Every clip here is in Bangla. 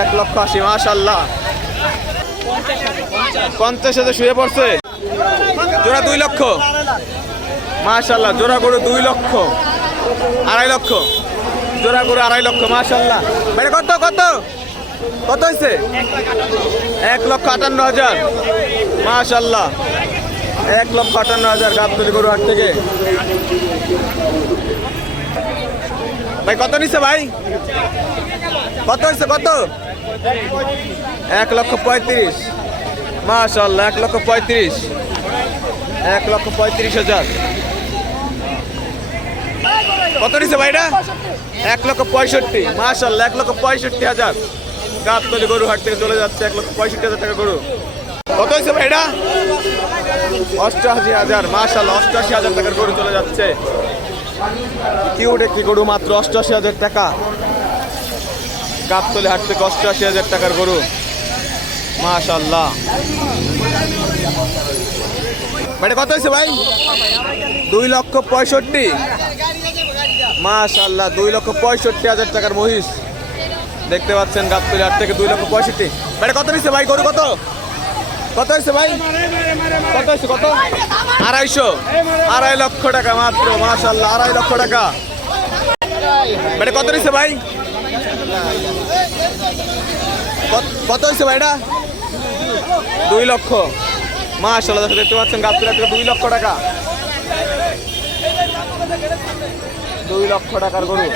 এক লক্ষ আশি মাশাল্লাহ পঞ্চাশ হাজার শুয়ে পড়ছে। জোড়া দুই লক্ষ। মাশাল্লাহ জোড়া গরু দুই লক্ষ। আড়াই লক্ষ। জোড়া গরু আড়াই লক্ষ মাশাল্লাহ মানে কত কত? কত হয়েছে? এক লক্ষ আটান্ন হাজার। মাশাল্লাহ এক লক্ষ আটান্ন হাজার গাবতলি গরু হাট থেকে। ভাই, কত নিচ্ছে ভাই? কত হয়েছে, কত? এক লক্ষ পঁয়ত্রিশ। মাশাল্লাহ এক লক্ষ পঁয়ত্রিশ। এক লক্ষ পঁয়ত্রিশ হাজার। কত নিচ্ছে ভাইটা এক লক্ষ পঁয়ষট্টি। মাশাল্লাহ এক লক্ষ পঁয়ষট্টি হাজার। গাবতলি গরু হাট থেকে চলে যাচ্ছে, এক লক্ষ পঁয়ষট্টি হাজার টাকা গরু। কত হয়েছে ভাইটা অষ্টআশি হাজার মাশাল্লাহ অষ্টআশি হাজার টাকার গরু চলে যাচ্ছে। কিউট একটি গরু? মাত্র অষ্টআশি হাজার টাকা। গাবতলি হাট থেকে অষ্টআশি হাজার টাকার গরু। মাশাল্লাহ মানে কত হয়েছে ভাই? দুই লক্ষ পঁয়ষট্টি। মাশাল্লাহ দুই লক্ষ পঁয়ষট্টি হাজার টাকার মহিষ। দেখতে পাচ্ছেন গাবতলি হাট থেকে দুই লক্ষ পঁয়ষট্টি। মানে কত নিচ্ছে ভাই? গরু কত? কত হয়েছে ভাই? কত হয়েছে, কত? আড়াইশো। আড়াই লক্ষ টাকা মাত্র মাশাল্লাহ আড়াই লক্ষ টাকা। মানে কত নিচ্ছে ভাই? কত- হয়েছে ভাই এটা? দুই লক্ষ। মাশাল্লাহ দেখতে পাচ্ছেন থেকে দুই লক্ষ টাকা। দুই লক্ষ টাকার গরু।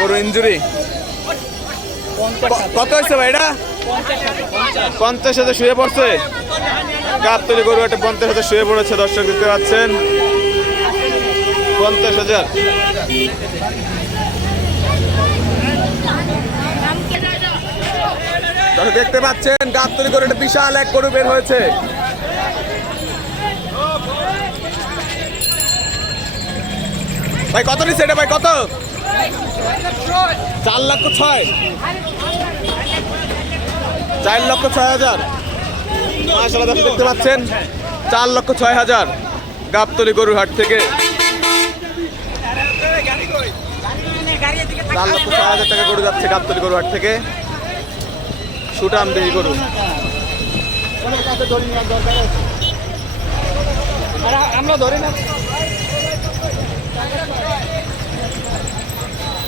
গরু ইঞ্জুরি। কত হয়েছে এটা? পঞ্চাশ হাজার শুয়ে পড়ছে। গাবতলি গরু একটা পঞ্চাশ হাজার শুয়ে পড়েছে, দর্শক দেখতে পাচ্ছেন। পঞ্চাশ হাজার। দেখতে পাচ্ছেন, গাবতলি গরু একটা বিশাল এক গরু বের হয়েছে। ভাই, কত নিচ্ছে এটা ভাই? কত? চার লক্ষ ছয়। চার লক্ষ ছয় হাজার। দেখতে পাচ্ছেন, চার লক্ষ ছয় হাজার গাবতলি গরুর হাট থেকে। চার লক্ষ ছয় হাজার টাকা গরু যাচ্ছে গাবতলি গরুর হাট থেকে। সুটাম দেহি গরু। আমরা ধরি না।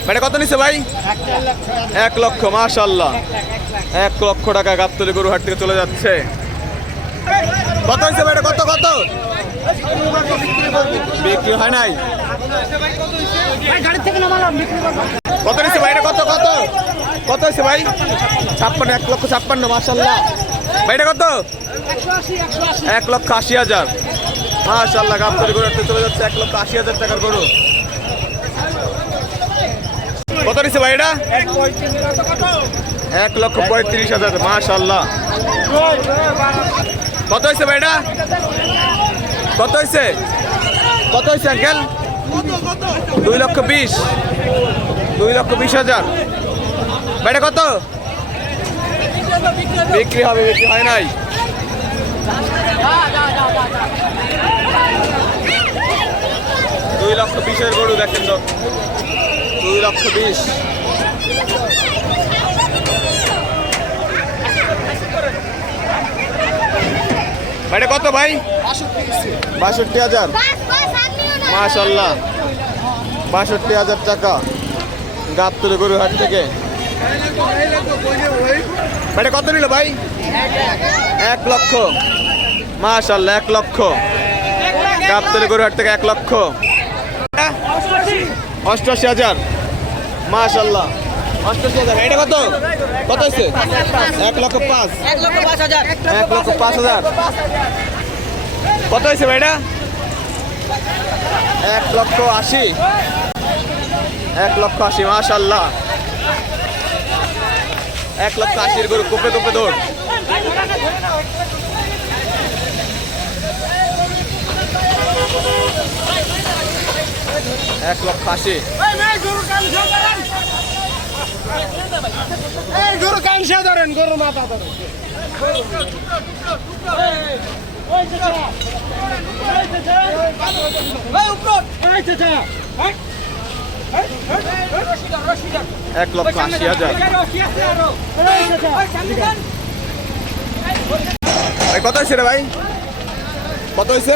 মানে কত নিচ্ছে ভাই? এক লক্ষ মাশাল্লাহ এক লক্ষ টাকা গাবতলি গরু হাট থেকে চলে যাচ্ছে। কত হয়েছে ভাই কত কত? বিক্রি হয় নাই? কত নিচ্ছে ভাই কত কত? কত হয়েছে ভাই? ছাপ্পান্ন, এক লক্ষ ছাপ্পান্ন মাশাল্লাহ ভাই এটা কত? এক লক্ষ আশি হাজার। মাশাল্লাহ গাবতলি গরু চলে যাচ্ছে। এক লক্ষ আশি হাজার টাকার গরু। কত নিচ্ছে ভাই এটা? এক লক্ষ পঁয়ত্রিশ হাজার মাশাল্লাহ কত হয়েছে ভাই এটা? কত হয়েছে কত হয়েছে আঙ্কেল? দুই লক্ষ বিশ। দুই লক্ষ বিশ হাজার। ভাইটা কত? বিক্রি হবে, বিক্রি হয় নাই। দুই লক্ষ বিশের গরু দেখেন তো। দুই লক্ষ বিশ। ভাইটা কত ভাই? বাষট্টি হাজার। মাশাল্লাহ বাষট্টি হাজার টাকা। গাবতলি গরু হাট থেকে। ভাইটা কত নিল ভাই? এক লক্ষ। মাশাল্লাহ এক লক্ষ। গাবতলি গরু হাট থেকে এক লক্ষ। অষ্টআশি হাজার। মাশাল্লাহ অষ্টআশি হাজার এটা কত? কত হচ্ছে এক লক্ষ পাঁচ। এক লক্ষ পাঁচ হাজার। এক লক্ষ পাঁচ হাজার। কত হয়েছে ভাইটা? এক লক্ষ আশি। এক লক্ষ আশি মাশাল্লাহ এক লক্ষ আশির গরু কোপে কোপে দৌড়। এক লক্ষ আশি। গরু কাংসা ধরেন। গরু মাথা ধরেন। এক লক্ষ আশি হাজার। ভাই কত হয়েছে রে ভাই? কত হয়েছে?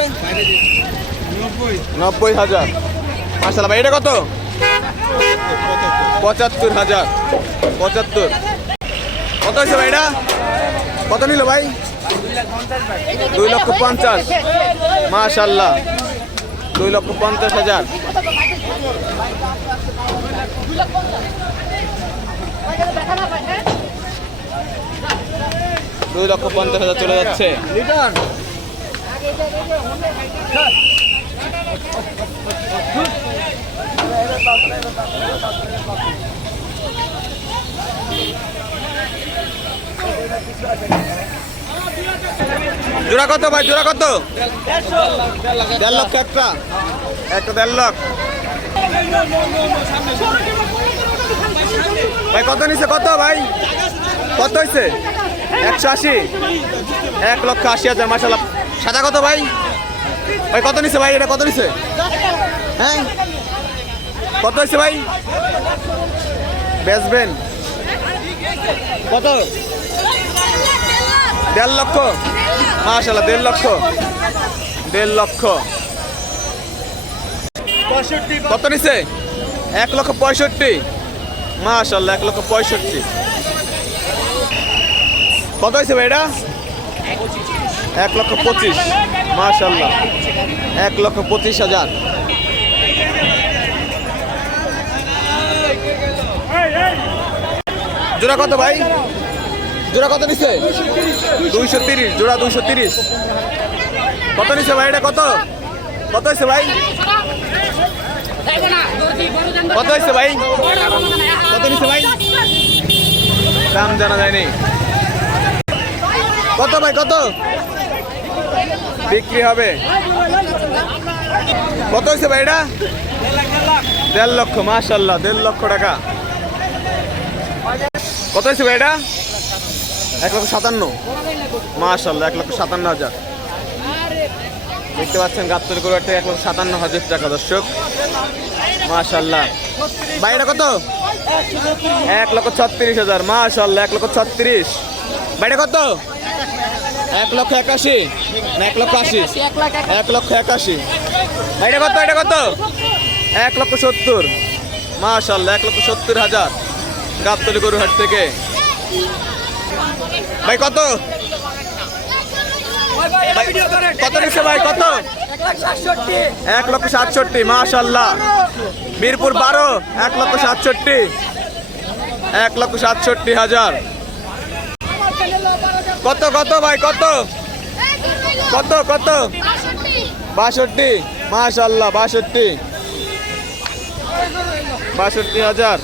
নব্বই হাজার। মাসাল্লাহ ভাই, এটা কত? পঁচাত্তর হাজার। পঁচাত্তর। কত হয়েছে ভাই এটা? কত নিল ভাই? দুই লক্ষ পঞ্চাশ। মাশাল্লাহ দুই লক্ষ পঞ্চাশ হাজার। দুই লক্ষ পঞ্চাশ হাজার চলে যাচ্ছে। জোড়া কত ভাই? জোড়া কত? দেড় লক্ষ একটা। একটা দেড় লক্ষ। ভাই, কত নিছে? কত ভাই? কত হয়েছে একশো আশি। এক লক্ষ আশি হাজার মাসাল্লাহ সাদা কত ভাই? ভাই, কত নিছে ভাই? এটা কত নিছে? হ্যাঁ? কত হয়েছে ভাই? বেচবেন? কত? দেড় লক্ষ? মাশাল্লাহ দেড় লক্ষ। দেড় লক্ষ। কত নিছে? এক লক্ষ পঁয়ষট্টি। মাশাল্লাহ এক লক্ষ পঁয়ষট্টি। কত হয়েছে ভাই এটা? এক লক্ষ পঁচিশ। মাশাল্লাহ এক লক্ষ পঁচিশ হাজার। জোড়া কত ভাই? জোড়া কত নিছে? দুইশো তিরিশ জোড়া দুইশো তিরিশ। কত নিছে ভাই এটা কত? কত হয়েছে ভাই? কত হয়েছে ভাই? কত নিছে ভাই? দাম জানা যায়নি। কত ভাই কত? বিক্রি হবে। কত হয়েছে ভাই এটা? দেড় লক্ষ মাশাল্লাহ দেড় লক্ষ টাকা। কত হয়েছে ভাই এটা এক লক্ষ সাতান্ন মাশাল্লাহ এক লক্ষ সাতান্ন হাজার দেখতে পাচ্ছেন গাবতলি করে এক লক্ষ সাতান্ন হাজার টাকা দর্শক মাশাল্লাহ ভাই এটা কত এক লক্ষ ছত্রিশ হাজার মাশাল্লাহ এক লক্ষ ছত্রিশ বাইরে কত এক লক্ষ একাশি এক লক্ষ আশি এক লক্ষ একাশি বাইরে কত এটা কত এক লক্ষ সত্তর মাশাল্লাহ এক লক্ষ সত্তর হাজার গাবতলি গরুহাট থেকে। ভাই, কত? কত নিচ্ছে ভাই, কত? এক লক্ষ সাতষট্টি, মাশাল্লাহ। মিরপুর বারো, এক লক্ষ সাতষট্টি। এক লক্ষ সাতষট্টি হাজার। কত কত ভাই, কত? কত কত? বাষট্টি, মাশাল্লাহ, বাষট্টি। বাষট্টি হাজার।